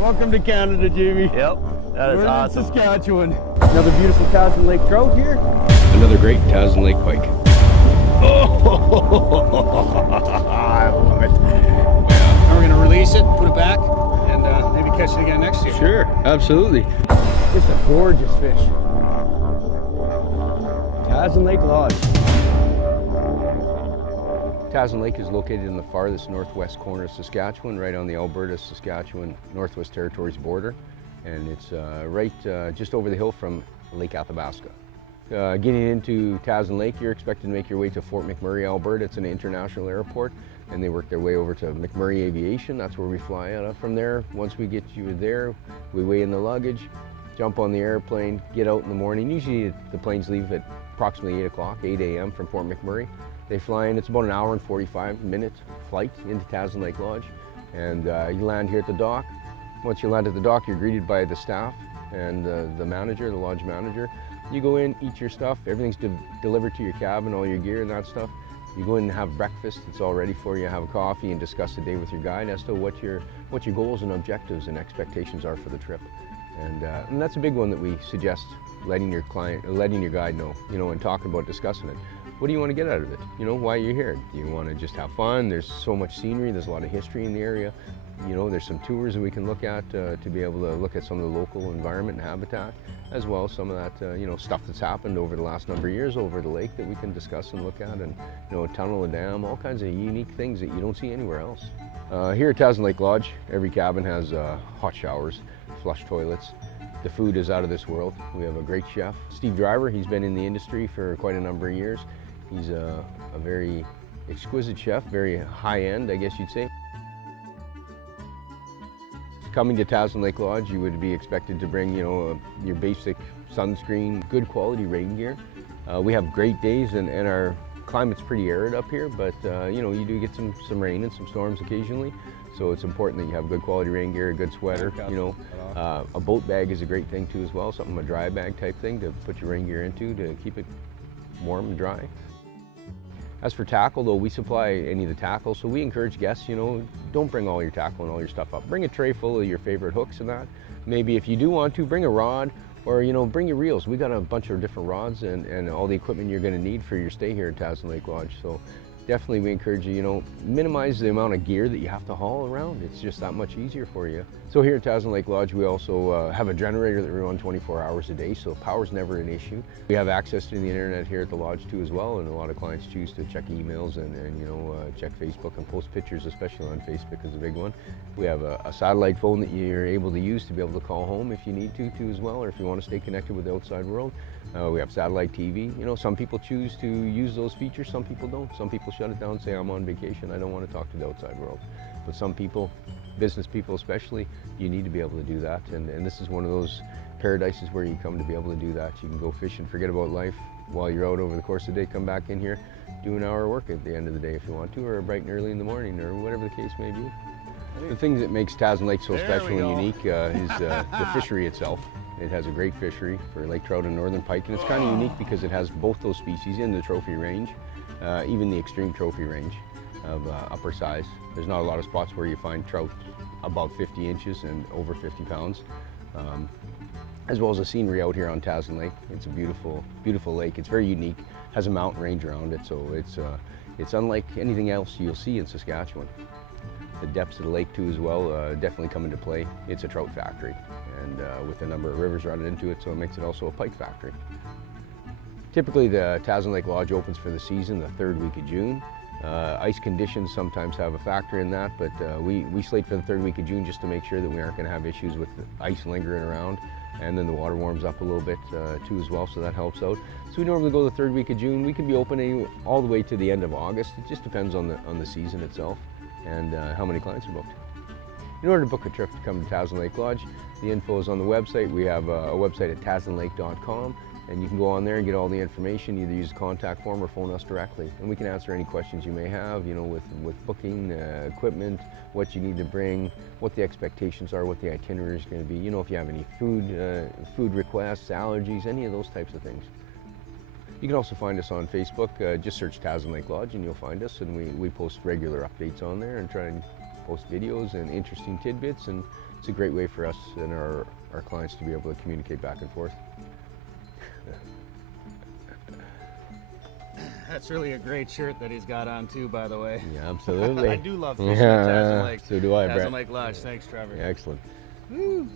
Welcome to Canada, Jamie. Yep, that is We're awesome. in Saskatchewan. Another beautiful Tazin Lake Trout here. Another great Tazin Lake Pike. Oh, I love it. Now we're going to release it, put it back, and maybe catch it again next year. Sure, absolutely. It's a gorgeous fish. Tazin Lake Lodge. Tazin Lake is located in the farthest northwest corner of Saskatchewan, right on the Alberta-Saskatchewan Northwest Territories border. And it's right just over the hill from Lake Athabasca. Getting into Tazin Lake, you're expected to make your way to Fort McMurray, Alberta. It's an international airport, and they work their way over to McMurray Aviation. That's where we fly out of from there. Once we get you there, we weigh in the luggage, jump on the airplane, get out in the morning. Usually the planes leave at approximately 8 o'clock, 8 a.m. from Fort McMurray. They fly in, it's about an hour and 45-minute flight into Tazin Lake Lodge, and you land here at the dock. Once you land at the dock, you're greeted by the staff and the manager, the lodge manager. You go in, eat your stuff, everything's delivered to your cabin, all your gear and that stuff. You go in and have breakfast, it's all ready for you, have a coffee and discuss the day with your guide as to what your goals and objectives and expectations are for the trip. And that's a big one that we suggest letting your guide know, and talking about discussing it. What do you want to get out of it? Why are you here? Do you want to just have fun? There's so much scenery, there's a lot of history in the area. There's some tours that we can look at to be able to look at some of the local environment and habitat, as well as some of that, stuff that's happened over the last number of years over the lake that we can discuss and look at, and, a tunnel, a dam, all kinds of unique things that you don't see anywhere else. Here at Tazin Lake Lodge, every cabin has hot showers, flush toilets. The food is out of this world. We have a great chef, Steve Driver. He's been in the industry for quite a number of years. He's a very exquisite chef, very high-end, I guess you'd say. Coming to Tazin Lake Lodge, you would be expected to bring, your basic sunscreen, good quality rain gear. We have great days, and our climate's pretty arid up here, but you do get some rain and some storms occasionally. So it's important that you have good quality rain gear, a good sweater. A boat bag is a great thing too as well, something, a dry bag type thing to put your rain gear into to keep it warm and dry. As for tackle, though, we supply any of the tackle, so we encourage guests, don't bring all your tackle and all your stuff up. Bring a tray full of your favorite hooks and that. Maybe if you do want to, bring a rod, or bring your reels. We got a bunch of different rods and all the equipment you're going to need for your stay here at Tazin Lake Lodge. So definitely we encourage you, minimize the amount of gear that you have to haul around. It's just that much easier for you. So here at Tazin Lake Lodge, we also have a generator that we run 24 hours a day, so power's never an issue. We have access to the internet here at the lodge too as well, and a lot of clients choose to check emails and check Facebook and post pictures, especially on Facebook is a big one. We have a satellite phone that you're able to use to be able to call home if you need to as well, or if you want to stay connected with the outside world. We have satellite TV. Some people choose to use those features, some people don't. Some people shut it down and say, I'm on vacation, I don't want to talk to the outside world. But some people, business people especially, you need to be able to do that. And this is one of those paradises where you come to be able to do that. You can go fish and forget about life while you're out over the course of the day, come back in here, do an hour of work at the end of the day if you want to, or bright and early in the morning, or whatever the case may be. The thing that makes Tazin Lake so special and unique is the fishery itself. It has a great fishery for Lake Trout and Northern Pike, and it's kind of unique because it has both those species in the trophy range, even the extreme trophy range of upper size. There's not a lot of spots where you find trout above 50 inches and over 50 pounds. As well as the scenery out here on Tazin Lake. It's a beautiful, beautiful lake. It's very unique, has a mountain range around it, so it's unlike anything else you'll see in Saskatchewan. The depths of the lake too as well definitely come into play. It's a trout factory, and with a number of rivers running into it, so it makes it also a pike factory. Typically the Tazin Lake Lodge opens for the season the third week of June. Ice conditions sometimes have a factor in that, but we slate for the third week of June just to make sure that we aren't going to have issues with the ice lingering around, and then the water warms up a little bit too as well, so that helps out. So we normally go the third week of June. We can be open all the way to the end of August. It just depends on the season itself and how many clients are booked. In order to book a trip to come to Tazin Lake Lodge, the info is on the website. We have a website at tazinlake.com, and you can go on there and get all the information, either use a contact form or phone us directly. And we can answer any questions you may have, with booking, equipment, what you need to bring, what the expectations are, what the itinerary is going to be, if you have any food requests, allergies, any of those types of things. You can also find us on Facebook. Just search Tazin Lake Lodge and you'll find us, and we post regular updates on there and try and post videos and interesting tidbits, and it's a great way for us and our clients to be able to communicate back and forth. That's really a great shirt that he's got on too, by the way. Yeah, absolutely. I do love fishing at Tazin Lake. So do I, Brett. Tazin Lake Lodge. Thanks, Trevor. Yeah, excellent. Woo.